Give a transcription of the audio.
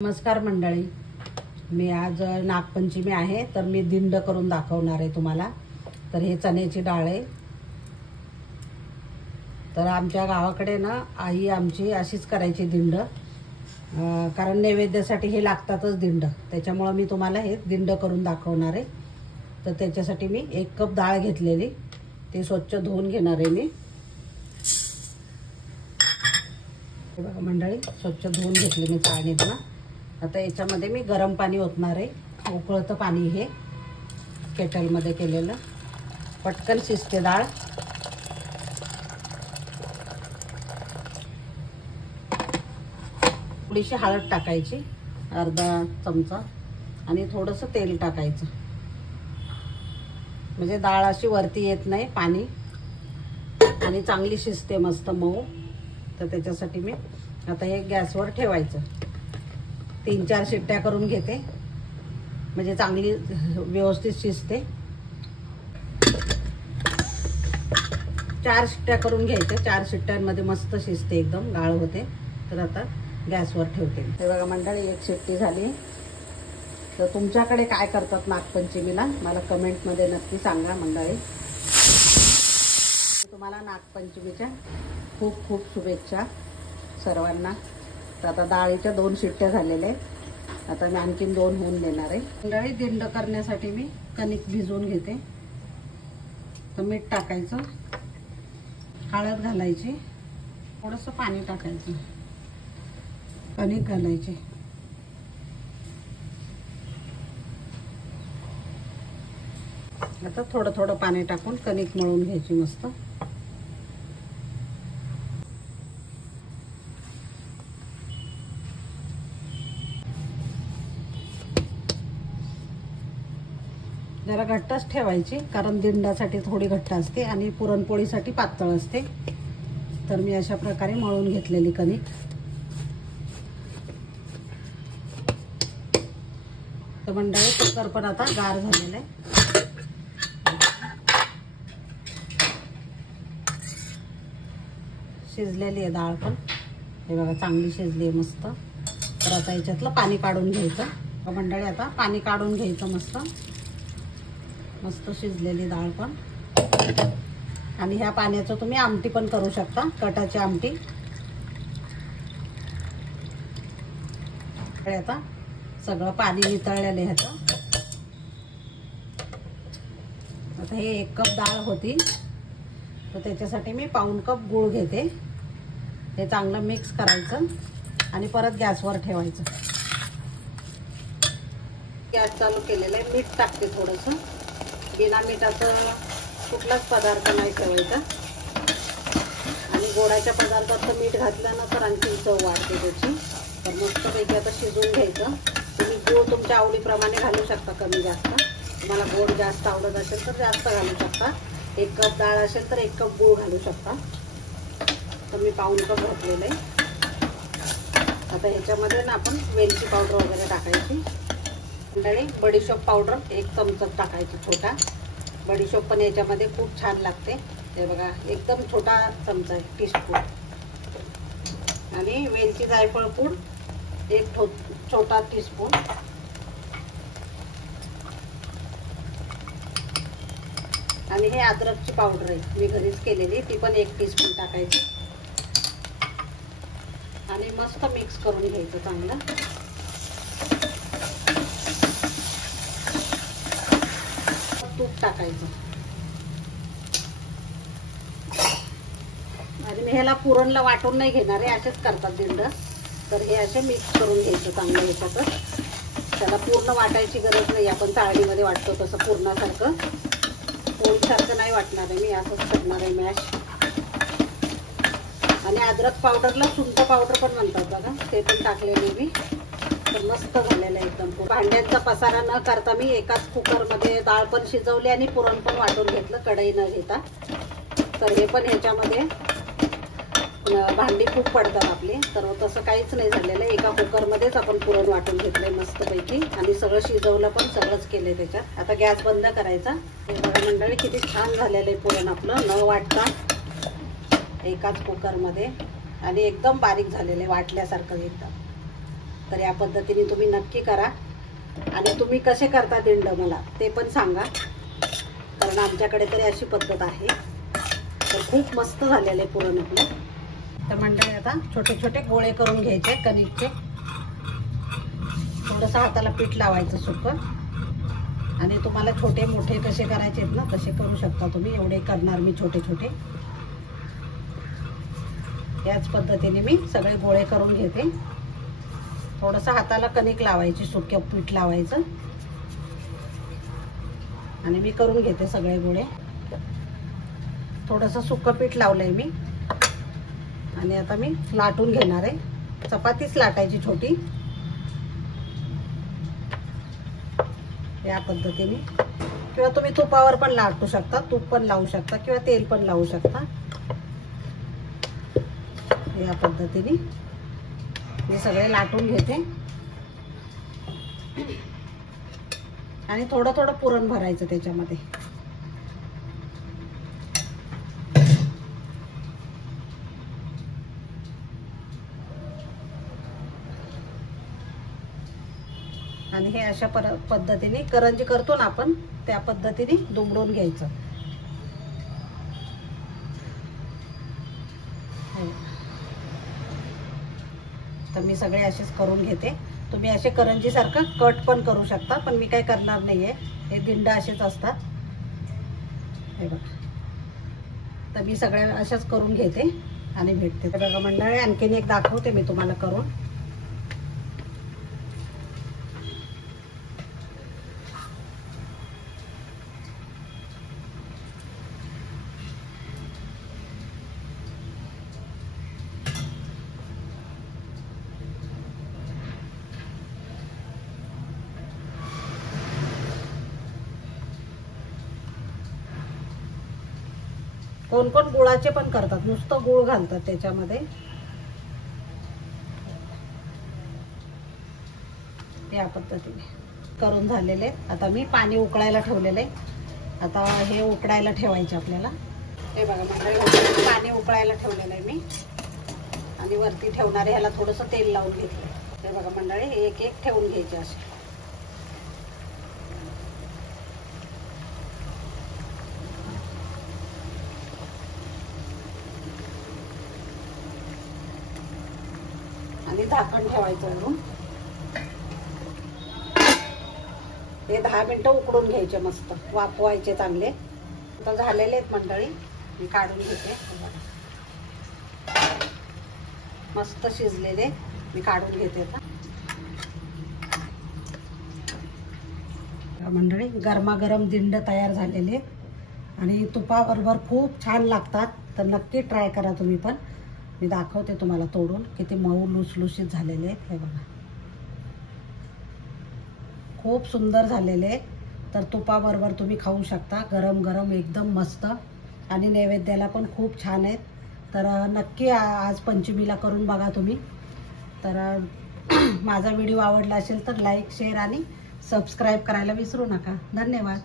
नमस्कार मंडळी, मी आज नागपंचमी आहे तर मी दिंड करून दाखवणार आहे तुम्हाला। तर हे चण्याची डाळ आहे। तर आमच्या गावाकडे ना आई आमची अशीच करायची दिंड, कारण नैवेद्यासाठी हे लागतातच दिंड, त्याच्यामुळे मी तुम्हाला हे दिंड करून दाखवणार आहे। तर त्याच्यासाठी मी 1 कप डाळ घेतलेली, ती स्वच्छ धुवून घेणार आहे मी। हे बघा मंडळी, स्वच्छ धुवून घेतली मी चाळणीतनं। आता याच्यामध्ये मी गरम पाणी ओतणार आहे, उकळतं पाणी हे केटलमध्ये केलेलं, पटकन शिजते डाळ। थोडीशी हळद टाकायची, अर्धा चमचा, आणि थोडंसं तेल टाकायचं, म्हणजे डाळ अशी वरती येत नाही पाणी, आणि चांगली शिजते मस्त मऊ। तर त्याच्यासाठी मी आता हे गॅसवर ठेवायचं, 3-4 शिट्ट्या करून घेते, म्हणजे चांगली व्यवस्थित शिजते। 4 शिट्ट्या करून घ्यायच्या, 4 शिट्ट्यांमध्ये मस्त शिजते, एकदम गाळ होते। तर आता गॅसवर ठेवते। हे बघा मंडळी, 1 शिट्टी झाली। तर तुमच्याकडे काय करतात नागपंचमीला मला कमेंटमध्ये नक्की सांगा मंडळी। तुम्हाला नागपंचमीच्या खूप खूप शुभेच्छा सर्वांना। तर आता डाळीच्या 2 शिट्ट्या झालेल्या आहेत, आता मी आणखीन 2 होऊन देणार आहे। मंडळी, दिंड करण्यासाठी मी कणिक भिजवून घेते। तर मीठ टाकायचं, हळद घालायची, थोडंसं पाणी टाकायचं, कणिक घालायचे, आता थोडं थोडं पाणी टाकून कणिक मळून घ्यायची मस्त। जरा घट्टच ठेवायची, कारण दिंडासाठी थोडी घट्ट असते आणि पुरणपोळीसाठी पातळ असते। तर मी अशा प्रकारे मळून घेतलेली कणिक। तर मंडळी, कुकर पण आता गार झालेलं आहे। शिजलेली आहे डाळ पण, हे बघा चांगली शिजली आहे मस्त। तर आता याच्यातलं पाणी काढून घ्यायचं। तर मंडळी, आता पाणी काढून घ्यायचं मस्त, मस्त शिजलेली डाळ पण। आणि ह्या पाण्याचं तुम्ही आमटी पण करू शकता, कटाची आमटी। आता सगळं पाणी नितळलेलं आहे ह्याचं। आता हे 1 कप डाळ होती, तर त्याच्यासाठी मी पाऊण कप गूळ घेते। हे चांगलं मिक्स करायचं आणि परत गॅसवर ठेवायचं। गॅस चालू केलेलं आहे, मीठ टाकते थोडंसं, बिना मिठाचं कुठलाच पदार्थ नाही ठेवायचा। आणि गोडाच्या पदार्थात तर मीठ घातलं ना तर आणखी चव वाढते त्याची। तर मस्तपैकी आता शिजवून घ्यायचं। तुम्ही गूळ तुमच्या आवडीप्रमाणे घालू शकता, कमी जास्त। तुम्हाला गोड जास्त आवडत असेल तर जास्त घालू शकता। 1 कप डाळ असेल तर 1 कप गूळ घालू शकता। तर मी पाऊण कप घातलेलं आहे। आता ह्याच्यामध्ये ना आपण वेलची पावडर वगैरे टाकायची। मंडळी, बडीशोप पावडर 1 चमचा टाकायची, छोटा बडीशोप पण याच्यामध्ये खूप छान लागते। हे बघा, एकदम छोटा चमचा आहे, टीस्पून। आणि वेलची जायफळ पूड 1 छोटा टीस्पून। आणि हे अद्रकची पावडर आहे, मी घरीच केलेली, ती पण 1 टीस्पून टाकायची। आणि मस्त मिक्स करून घ्यायचं चांगलं। तूप टाकायचं, आणि मी ह्याला पुरणला वाटून नाही घेणार आहे, असेच करतात दिंड। तर हे असे मिक्स करून घ्यायचं चांगलं याच्यातच। त्याला पूर्ण वाटायची गरज नाही, आपण चाळणीमध्ये वाटतो तसं पूर्णासारखं, पोळीसारखं नाही वाटणार आहे मी, असंच करणार आहे मॅश। आणि अद्रक पावडरला सुंठ पावडर पण म्हणतात बघा, ते पण टाकलेली मी। तर मस्त झालेलं आहे एकदम। भांड्यांचा पसारा न करता मी एकाच कुकरमध्ये डाळ पण शिजवली आणि पुरण पण वाटून घेतलं, कढई न घेता। तर हे पण ह्याच्यामध्ये भांडी खूप पडतात आपली, तर तसं काहीच नाही झालेलं आहे। एका कुकरमध्येच आपण पुरण वाटून घेतलंय मस्तपैकी, आणि सगळं शिजवलं पण, सगळंच केलंय त्याच्यात। आता गॅस बंद करायचा। हे बघा मंडळी, किती छान झालेलं आहे पुरण आपलं, न वाटता एकाच कुकरमध्ये, आणि एकदम बारीक झालेलं आहे, वाटल्यासारखं एकदम। तर या पद्धतीने तुम्ही नक्की करा आणि तुम्ही कसे करता दिंड मला ते पण सांगा, कारण आमच्याकडे तरी अशी पद्धत आहे. तर खूप मस्त झालेले पुरण आपलं. तर मंडळी आता छोटे छोटे गोळे करून घ्यायचे कणिकचे. थोडंसं हाताला पीठ लावायचं सुकं, आणि तुम्हाला छोटे मोठे कसे करायचे आहेत ना तसे करू शकता तुम्ही. एवढे करणार मी छोटे छोटे. याच पद्धतीने मी सगळे गोळे करून घेते. थोडंसं हाताला कणिक लावायची, सुक्या पीठ लावायचं, आणि मी करून घेते सगळे गोळे. थोडंसं सुकं पीठ लावलंय मी, आणि आता मी लाटून घेणार आहे. चपातीच लाटायची छोटी या पद्धतीने, किंवा तुम्ही तुपावर पण लाटू शकता, तूप पण लावू शकता किंवा तेल पण लावू शकता. या पद्धतीने मी सगळे लाटून घेते, आणि थोडं थोडं पुरण भरायचं त्याच्यामध्ये. आणि हे अशा पद्धतीने करंजी करतो ना आपण, त्या पद्धतीने दुमडून घ्यायचं. तर मी सगळे असेच करून घेते. तुम्ही असे करंजी सारखं कट पण करू शकता, पण मी काय करणार नाहीये. हे दिंड असेच असतात हे बघा. तर मी सगळे अशाच करून घेते आणि भेटते. तर बघा मंडळी, आणखीन एक दाखवते मी तुम्हाला करून. कोण कोण गुळाचे पण करतात, नुसतं गुळ घालतात त्याच्यामध्ये. या पद्धतीने करून झालेले. आता मी पाणी उकळायला ठेवलेले. आता हे उकडायला ठेवायचे आपल्याला. हे बघा मंडळी, पाणी उकळायला ठेवलेलं आहे मी, आणि वरती ठेवणारे ह्याला थोडंसं तेल लावून घेतलं. हे बघा मंडळी, हे एक एक ठेवून घ्यायचे असे. आणि झाकण ठेवायचं वरून. हे 10 मिनिटं उकडून घ्यायचे, मस्त वाफवायचे चांगले. आता झालेले आहेत मंडळी, मी काढून घेते. मस्त शिजलेले, मी काढून घेते आता. मंडळी, गरमागरम दिंड तयार झालेले, आणि तुपाबरोबर खूप छान लागतात. तर नक्की ट्राय करा तुम्ही पण. मी दाखवते तुम्हाला तोडून, किती मऊ लुसलुशीत झालेले आहेत. हे बघा, खूप सुंदर झालेले. तर तुपाबरोबर तुम्ही खाऊ शकता, गरम गरम एकदम मस्त, आणि नैवेद्याला पण खूप छान आहेत. तर नक्की आज पंचमीला करून बघा तुम्ही. तर माझा व्हिडिओ आवडला असेल तर लाईक, शेअर आणि सबस्क्राईब करायला विसरू नका. धन्यवाद.